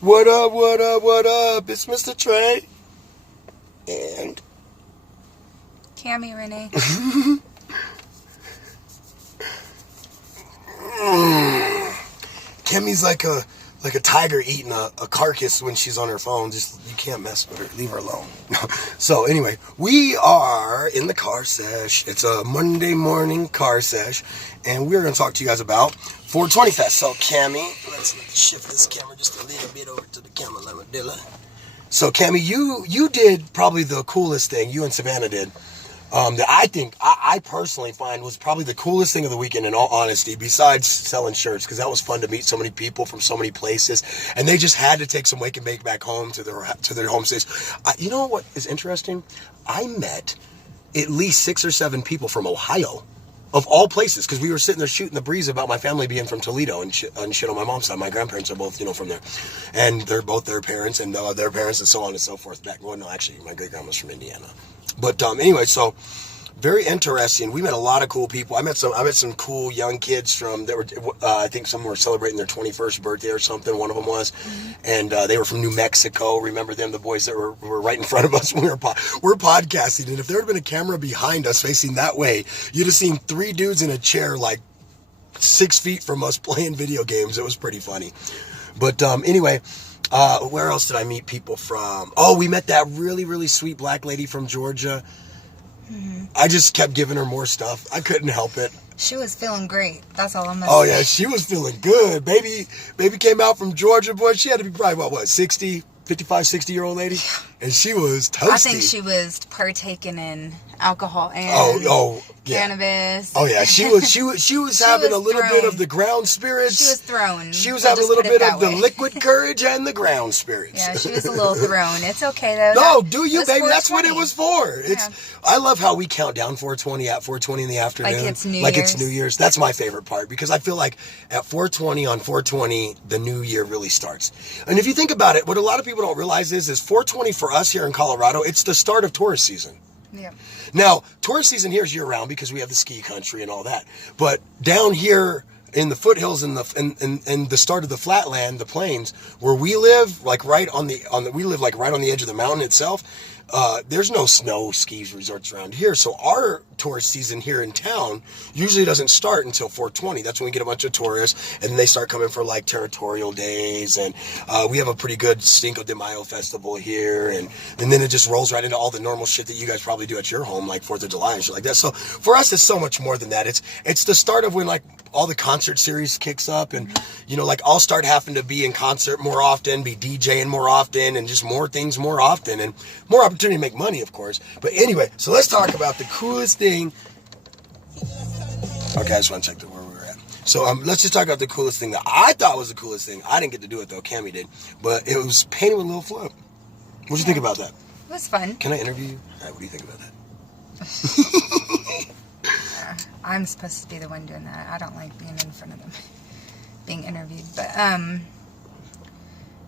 What up, what up, what up? It's Mr. Tre. And... Cammy Renee. Cammy's like a tiger eating a carcass when she's on her phone. Just, you can't mess with her. Leave her alone. So anyway, we are in the car sesh. It's a Monday morning car sesh. And we're going to talk to you guys about 420 Fest. So Cammy, let's shift this camera just a little bit over to the camera. So Cammy, you did probably the coolest thing, you and Savannah did. That I personally find was probably the coolest thing of the weekend, in all honesty, besides selling shirts, because that was fun to meet so many people from so many places, and they just had to take some wake and bake back home to their home states. You know what is interesting? I met at least 6 or 7 people from Ohio, of all places, because we were sitting there shooting the breeze about my family being from Toledo and shit on my mom's side. My grandparents are both, from there, and they're both their parents and their parents and so on and so forth. Actually, my great grandma's from Indiana. But anyway, so very interesting. We met a lot of cool people. I met some cool young kids that were I think some were celebrating their 21st birthday or something. One of them was, and they were from New Mexico. Remember them, the boys that were right in front of us when we're podcasting. And if there had been a camera behind us facing that way, you'd have seen 3 dudes in a chair like 6 feet from us playing video games. It was pretty funny. But anyway. Where else did I meet people from? Oh, we met that really, really sweet black lady from Georgia. Mm-hmm. I just kept giving her more stuff. I couldn't help it. She was feeling great. That's all I'm gonna say. Oh, yeah, she was feeling good. Baby came out from Georgia, boy. She had to be probably, what, 60, 55, 60-year-old lady? Yeah. And she was toasty. I think she was partaking in alcohol and cannabis. Oh yeah, she was having a little bit of the ground spirits. She was thrown. She was having a little bit of the liquid courage and the ground spirits. Yeah, she was a little thrown. It's okay though. No, do you, baby? That's what it was for. I love how we count down 420 at 420 in the afternoon. Like it's New Year's. That's my favorite part, because I feel like at 420 on 420, the new year really starts. And if you think about it, what a lot of people don't realize is 420 for us here in Colorado, it's the start of tourist season. Yeah. Now, tourist season here is year-round because we have the ski country and all that. But down here in the foothills and the start of the flatland, the plains, where we live, like right on the edge of the mountain itself, there's no snow ski resorts around here. So our tourist season here in town usually doesn't start until 420. That's when we get a bunch of tourists, and they start coming for like territorial days. And we have a pretty good Cinco de Mayo festival here, and then it just rolls right into all the normal shit that you guys probably do at your home, like 4th of July and shit like that. So for us, it's so much more than that. It's the start of when like all the concert series kicks up, and like I'll start having to be in concert more often, be DJing more often, and just more things more often, and more opportunity to make money, of course. But anyway, so let's talk about the coolest thing. Okay, I just want to check where we were at. So let's just talk about the coolest thing that I thought was the coolest thing. I didn't get to do it though, Cammy did, but it was painting with a little flow. What'd you think about that? It was fun. Can I interview you? All right, what do you think about that? I'm supposed to be the one doing that. I don't like being in front of them, being interviewed. But,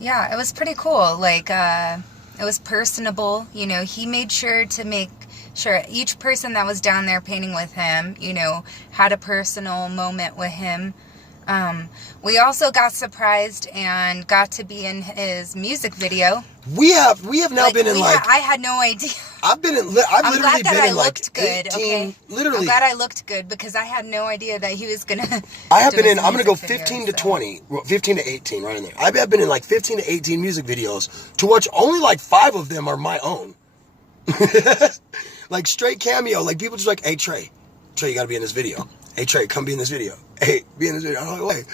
yeah, it was pretty cool. Like, it was personable. He made sure to make sure each person that was down there painting with him, had a personal moment with him. We also got surprised and got to be in his music video. We have now been in I had no idea. I'm glad that I looked good. 18, okay, literally. I'm glad I looked good because I had no idea that he was gonna. I'm gonna go 15 to 20, 15 to 18, right in there. I've been in like 15 to 18 music videos, to which only like 5 of them are my own. Like straight cameo. Like people just like, hey Tre, you gotta be in this video. Hey Tre, come be in this video. Hey, be in this video. I'm like, wait.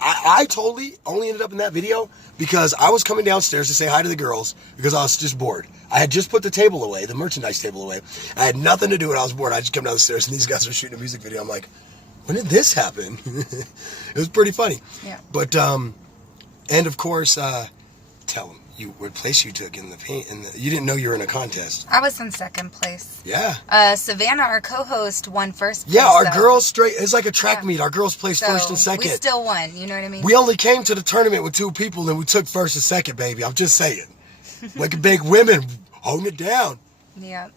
I totally only ended up in that video because I was coming downstairs to say hi to the girls because I was just bored. I had just put the table away, the merchandise table away. I had nothing to do and I was bored. I just come down the stairs and these guys were shooting a music video. I'm like, when did this happen? It was pretty funny. Yeah. But, and of course, tell them. What place you took in the paint, you didn't know you were in a contest. I was in second place. Yeah. Savannah, our co-host, won first place. Yeah, our girls it's like a track meet. Our girls placed first and second. We still won, you know what I mean? We only came to the tournament with 2 people and we took first and second, baby. I'm just saying. Like big women holding it down. Yeah.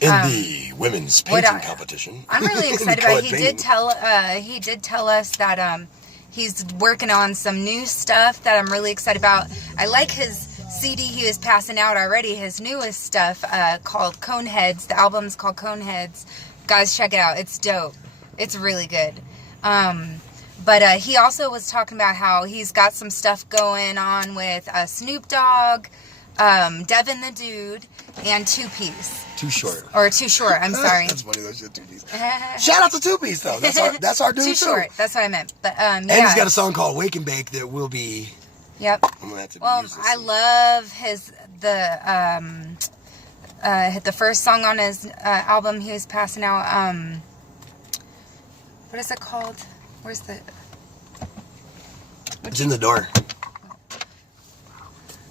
In the women's painting competition. I'm really excited about it. He did tell us that He's working on some new stuff that I'm really excited about. I like his CD he was passing out already, his newest stuff called Coneheads. The album's called Coneheads. Guys, check it out. It's dope. It's really good. But he also was talking about how he's got some stuff going on with Snoop Dogg, Devin the Dude, and Two Piece. Too Short. Or Too Short, I'm sorry. That's funny, that shit, Two Piece. Shout out to Two Piece, though. That's our dude, Too Short, that's what I meant. But, and yeah. he's got a song called Wake and Bake that will be... Yep. I'm gonna have to Well, use this. I love the first song on his album he was passing out. What is it called? Where's the... It's in the door.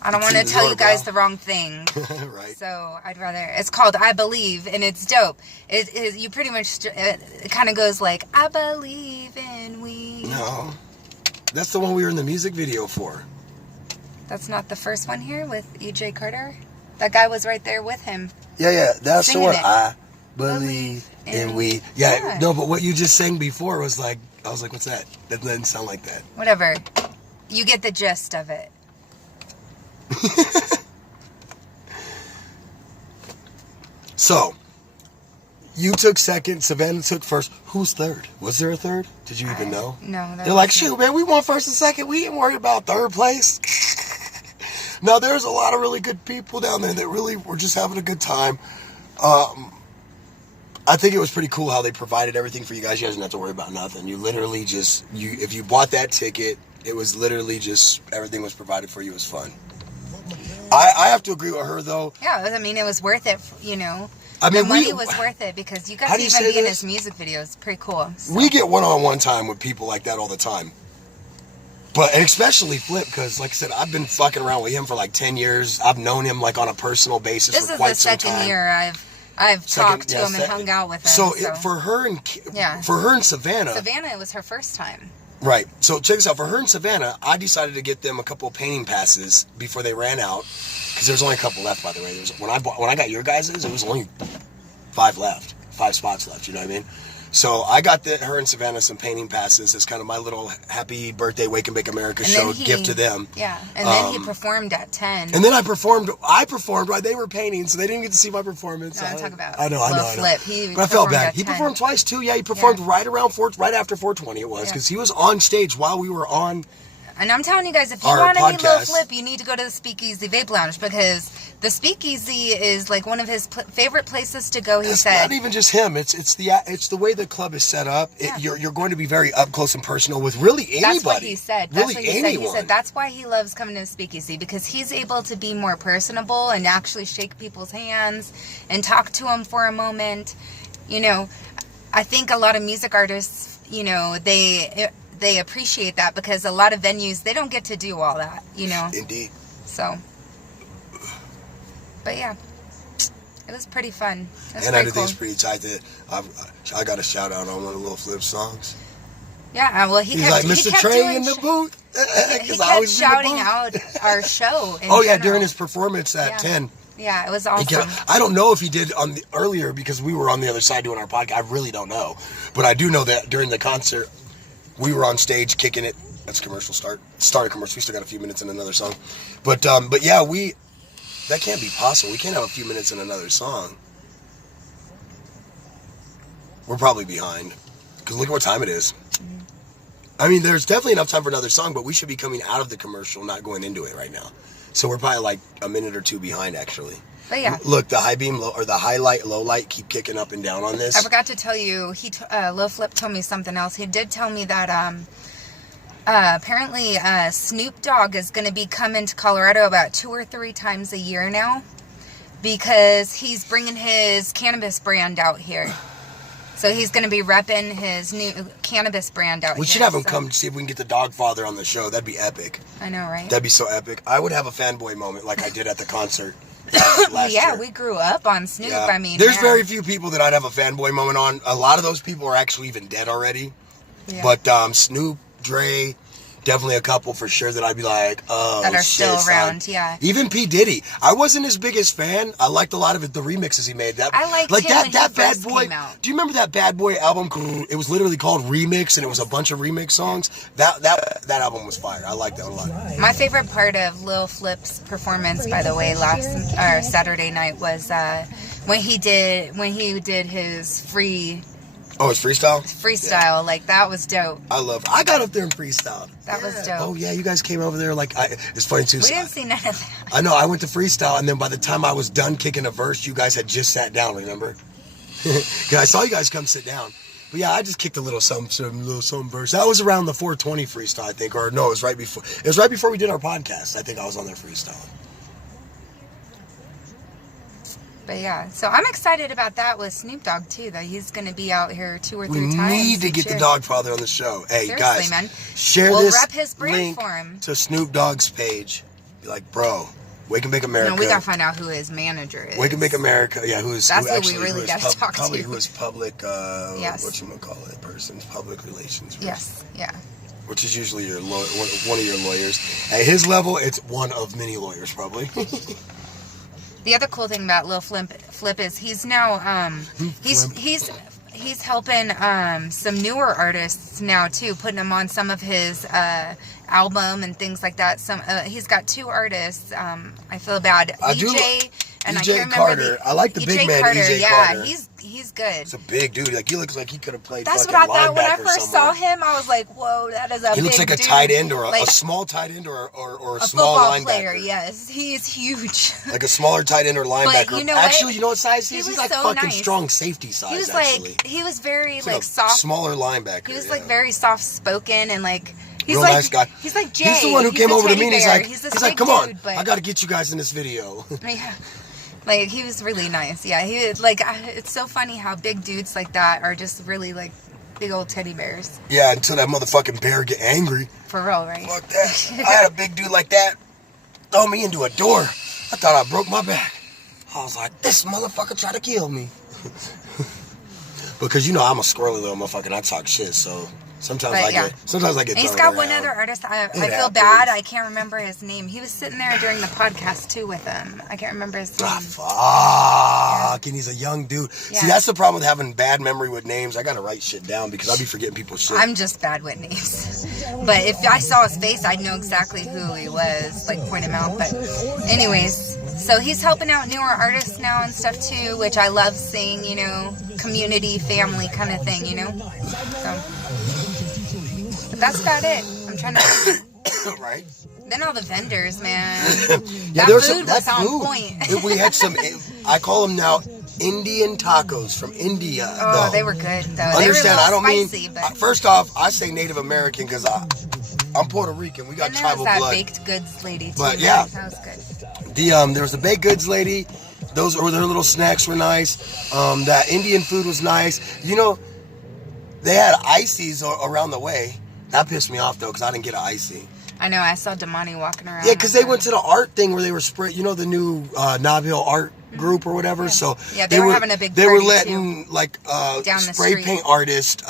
I don't It's want to in the tell door, you guys bro. the wrong thing. Right. So I'd rather... It's called I Believe, and it's dope. You pretty much... It kind of goes like, I believe in we... No. That's the one we were in the music video for. That's not the first one here with E.J. Carter? That guy was right there with him. Yeah. That's the Singing one. it. I believe in we. Yeah, no, but what you just sang before was like... I was like, what's that? That doesn't sound like that. Whatever. You get the gist of it. So, you took second, Savannah took first. Who's third? Was there a third? Did you even know? No. They're like, shoot, man, we won first and second. We ain't worried about third place. No, there's a lot of really good people down there that really were just having a good time. I think it was pretty cool how they provided everything for you guys. You guys didn't have to worry about nothing. You literally just, if you bought that ticket, it was literally just, everything was provided for you. It was fun. I have to agree with her, though. Yeah, I mean, it was worth it, you know. I mean, the money was worth it because you got How to do you even say be in this? his music videos. Pretty cool. So. We get one-on-one time with people like that all the time. And especially Flip, because like I said, I've been fucking around with him for like 10 years. I've known him like on a personal basis This for is quite the some time. second year I've talked to him and hung out with him. So for her and Savannah, it was her first time. right? So check this out. For her and Savannah, I decided to get them a couple of painting passes before they ran out, because there's only a couple left. By the way, when I got your guys's, it was only 5 spots left. You know what I mean? So I got her and Savannah some painting passes. It's kind of my little happy birthday Wake and Bake America show gift to them. Yeah, and then he performed at 10. And then I performed while they were painting, so they didn't get to see my performance. No, I'm talking about I know. Flip. But I felt bad. At He 10. performed twice too. Yeah, he performed right after 420 it was, because he was on stage while we were on. And I'm telling you guys, if you Our want to meet Lil podcast. Flip, you need to go to the Speakeasy Vape Lounge, because the Speakeasy is like one of his favorite places to go. He It's said, not even just him. It's the way the club is set up. You're going to be very up close and personal with really anybody. That's what he said. Really anyone. He said that's why he loves coming to Speakeasy, because he's able to be more personable and actually shake people's hands and talk to them for a moment. You know, I think a lot of music artists, you know, they appreciate that, because a lot of venues, they don't get to do all that, you know. Indeed. So, but yeah, it was pretty fun. And I did things pretty tight that I got a shout out on one of Lil Flip's songs. Yeah, well, He's like, Mr. Tre in the booth. He kept shouting out our show. During his performance at 10. Yeah, it was awesome. I don't know if he did earlier, because we were on the other side doing our podcast. I really don't know. But I do know that during the concert, we were on stage kicking it. That's commercial start. Start a commercial. We still got a few minutes in another song. But yeah, that can't be possible. We can't have a few minutes in another song. We're probably behind, because look at what time it is. Mm-hmm. I mean, there's definitely enough time for another song, but we should be coming out of the commercial, not going into it right now. So we're probably like a minute or two behind, actually. But yeah. Look, the high beam, the highlight, low light keep kicking up and down on this. I forgot to tell you, Lil Flip told me something else. He did tell me that apparently Snoop Dogg is going to be coming to Colorado about 2 or 3 times a year now, because he's bringing his cannabis brand out here. So he's going to be repping his new cannabis brand out here. We should have him come to see if we can get the Dogfather on the show. That'd be epic. I know, right? That'd be so epic. I would have a fanboy moment like I did at the concert last year. We grew up on Snoop. Yeah. I mean, there's very few people that I'd have a fanboy moment on. A lot of those people are actually even dead already. Yeah. But Snoop, Dre, definitely a couple for sure that I'd be like, oh, that are shit, still son. around. Yeah. Even P Diddy, I wasn't his biggest fan. I liked a lot of the remixes he made. I liked like him that when that he Bad first Boy. came out. Do you remember that Bad Boy album? It was literally called Remix, and it was a bunch of remix songs. That album was fire. I liked that a lot. My favorite part of Lil Flip's performance, by the way, Saturday night was when he did his freestyle. Oh, it's freestyle? Yeah. Like, that was dope. I got up there and freestyled. That was dope. Oh, yeah, you guys came over there. Like, it's funny, too. We didn't see none of that. I know, I went to freestyle, and then by the time I was done kicking a verse, you guys had just sat down, remember? Because I saw you guys come sit down. But yeah, I just kicked a little some verse. That was around the 420 freestyle, I think. Or no, it was right before we did our podcast. I think I was on there freestyling. But yeah, so I'm excited about that with Snoop Dogg too, that he's going to be out here 2 or 3 times. We need to get the Dogfather on the show. Hey, seriously, guys, man. share We'll this rep his brand link for him. to Snoop Dogg's page. Be like, bro, Wake and Bake America. No, we got to find out who his manager is. Wake and Bake America. Yeah, That's who we really got to talk to. Probably who is public, yes. whatchamacallit person's public relations. Yes, yeah. Which is usually one of your lawyers. At his level, it's one of many lawyers, probably. The other cool thing about Lil Flip is he's now he's helping some newer artists now too, putting them on some of his album and things like that. He's got 2 artists. I feel bad. EJ and EJ Carter. I like the big man Carter. EJ Yeah, Carter. He's good. It's a big dude. Like, he looks like he could have played. That's what I thought when I first somewhere. saw him. I was like, "Whoa, that is a big dude." He looks like a tight end or a small tight end or a small football linebacker. player. Yes, he's huge. Like a smaller tight end or linebacker. But you know actually, you know what size he is? He's like so fucking nice. strong safety size. He was actually. he was very He's like soft, smaller linebacker. He was like very soft spoken and like. He's real like, nice guy. He's like Jay. He's the one who came over to me and he's like, come on, but... I got to get you guys in this video. Yeah. Like, he was really nice. Yeah, it's so funny how big dudes like that are just really like big old teddy bears. Yeah, until that motherfucking bear get angry. For real, right? Fuck that. I had a big dude like that throw me into a door. I thought I broke my back. I was like, this motherfucker tried to kill me. Because, you know, I'm a squirrely little motherfucker and I talk shit, so... Sometimes I get. He's got one other artist. I feel bad. I can't remember his name. He was sitting there during the podcast too with him. I can't remember his name. Fuck. Yeah. And he's a young dude. Yeah. See, that's the problem with having bad memory with names. I gotta write shit down because I'll be forgetting people's shit. I'm just bad with names. But if I saw his face, I'd know exactly who he was. Like, point him out. But anyways, so he's helping out newer artists now and stuff too, which I love seeing. You know, community, family kind of thing. You know. So. But that's about it. I'm trying to... Right. Then all the vendors, man. Yeah, that food was on point. We had some... I call them now Indian tacos from India. Oh, they were good, though. Understand, they were I don't spicy, mean... But... First off, I say Native American because I'm Puerto Rican. We got and there tribal was that blood. baked goods lady, too. But, yeah. That was good. There was the baked goods lady. Their little snacks were nice. That Indian food was nice. You know, they had ices around the way. That pissed me off, though, because I didn't get an icy. I know. I saw Damani walking around. Yeah, because they went to the art thing where they were spraying, you know, the new Knob Hill art group or whatever. Yeah. So yeah, they were having a big They were party, letting, too. like, Down the spray street. paint artists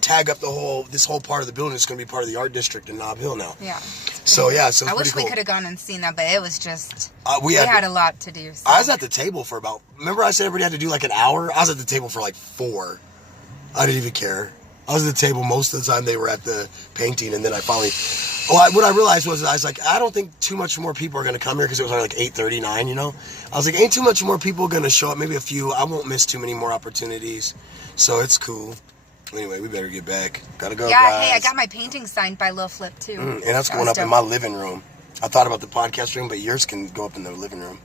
tag up this whole part of the building. It's going to be part of the art district in Knob Hill now. Yeah. So, yeah, so it's I wish pretty we cool. could have gone and seen that, but it was just... we had a lot to do. So. I was at the table for about... Remember I said everybody had to do like an hour? I was at the table for like 4. I didn't even care. I was at the table most of the time they were at the painting, and then I finally... what I realized was I was like, I don't think too much more people are going to come here because it was only like 8:39, you know? I was like, ain't too much more people going to show up. Maybe a few. I won't miss too many more opportunities. So it's cool. Anyway, we better get back. Gotta go, Yeah, guys. hey, I got my painting signed by Lil Flip, too. And that's going up in my living room. I thought about the podcast room, but yours can go up in the living room.